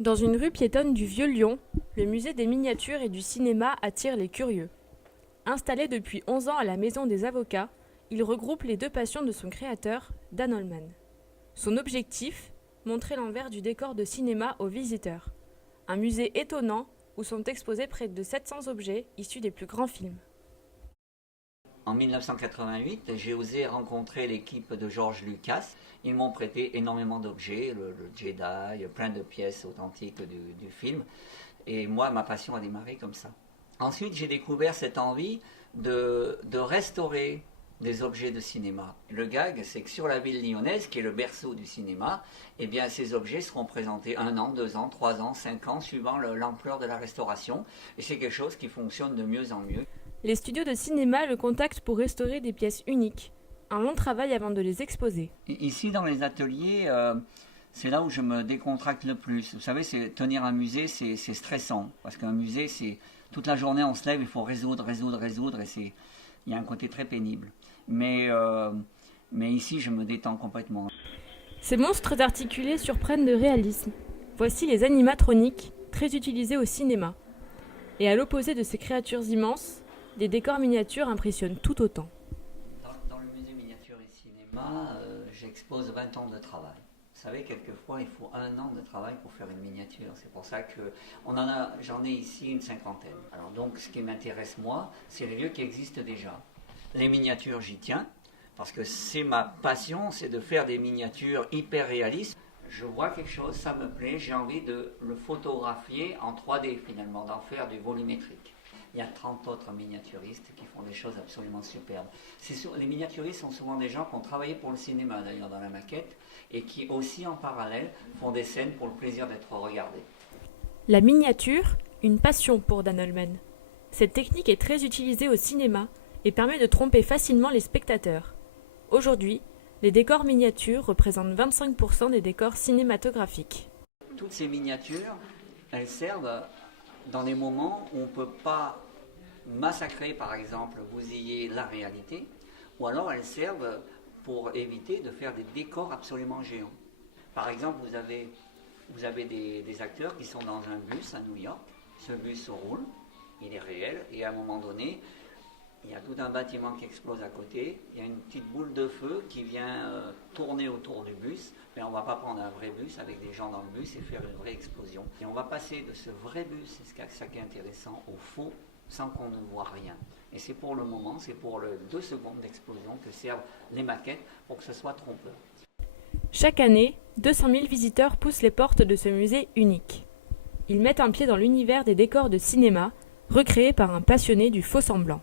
Dans une rue piétonne du Vieux-Lyon, le musée des miniatures et du cinéma attire les curieux. Installé depuis 11 ans à la Maison des Avocats, il regroupe les deux passions de son créateur, Dan Holman. Son objectif, montrer l'envers du décor de cinéma aux visiteurs. Un musée étonnant où sont exposés près de 700 objets issus des plus grands films. En 1988, j'ai osé rencontrer l'équipe de George Lucas. Ils m'ont prêté énormément d'objets, le Jedi, plein de pièces authentiques du film. Et moi, ma passion a démarré comme ça. Ensuite, j'ai découvert cette envie de restaurer des objets de cinéma. Le gag, c'est que sur la ville lyonnaise, qui est le berceau du cinéma, eh bien, ces objets seront présentés 1 an, 2 ans, 3 ans, 5 ans, suivant l'ampleur de la restauration. Et c'est quelque chose qui fonctionne de mieux en mieux. Les studios de cinéma le contactent pour restaurer des pièces uniques. Un long travail avant de les exposer. Ici, dans les ateliers, c'est là où je me décontracte le plus. Vous savez, tenir un musée, c'est stressant. Parce qu'un musée, c'est toute la journée, on se lève, il faut résoudre. Et il y a un côté très pénible. Mais ici, je me détends complètement. Ces monstres articulés surprennent de réalisme. Voici les animatroniques, très utilisés au cinéma. Et à l'opposé de ces créatures immenses, des décors miniatures impressionnent tout autant. Dans le musée miniature et cinéma, j'expose 20 ans de travail. Vous savez, quelquefois, il faut 1 an de travail pour faire une miniature. C'est pour ça que j'en ai ici une 50aine. Alors donc, ce qui m'intéresse, moi, c'est les lieux qui existent déjà. Les miniatures, j'y tiens, parce que c'est ma passion, c'est de faire des miniatures hyper réalistes. Je vois quelque chose, ça me plaît, j'ai envie de le photographier en 3D finalement, d'en faire du volumétrique. Il y a 30 autres miniaturistes qui font des choses absolument superbes. Les miniaturistes sont souvent des gens qui ont travaillé pour le cinéma d'ailleurs dans la maquette et qui aussi en parallèle font des scènes pour le plaisir d'être regardés. La miniature, une passion pour Dan Holman. Cette technique est très utilisée au cinéma et permet de tromper facilement les spectateurs. Aujourd'hui, les décors miniatures représentent 25% des décors cinématographiques. Toutes ces miniatures, elles servent dans des moments où on ne peut pas massacrer, par exemple, bousiller la réalité, ou alors elles servent pour éviter de faire des décors absolument géants. Par exemple, vous avez des acteurs qui sont dans un bus à New York, ce bus roule, il est réel, et à un moment donné, il y a tout un bâtiment qui explose à côté, il y a une petite boule de feu qui vient tourner autour du bus, mais on ne va pas prendre un vrai bus avec des gens dans le bus et faire une vraie explosion. Et on va passer de ce vrai bus, c'est ça qui est intéressant, au faux, sans qu'on ne voit rien. Et c'est pour le moment, c'est pour le 2 secondes d'explosion que servent les maquettes pour que ce soit trompeur. Chaque année, 200 000 visiteurs poussent les portes de ce musée unique. Ils mettent un pied dans l'univers des décors de cinéma, recréés par un passionné du faux semblant.